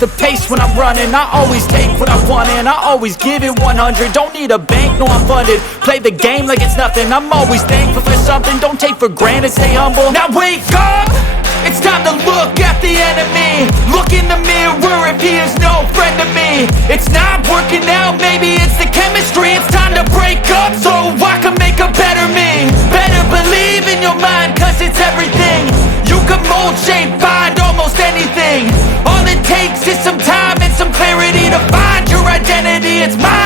the pace when I'm running. I always take what I want and I always give it 100. Don't need a bank, no I'm funded. Play the game like it's nothing. I'm always thankful for something. Don't take for granted, stay humble. Now wake up! It's time to look at the enemy. Look in the mirror if he is no friend to me. It's not working out, maybe it's the chemistry. It's time to break up so I can make a better me. Better believe in your mind, cause it's everything. You can mold, shape, find almost anything. All it takes is some time and some clarity to find your identity. It's mine.